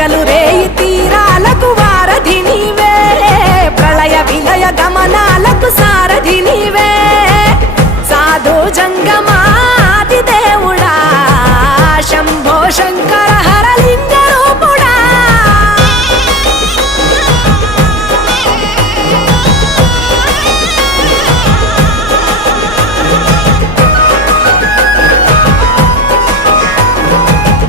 పగలు రేయి తీరాలకు వారధి నీవే ప్రళయ విలయ గమనాలకు సారథి నీవే సాధు జంగమ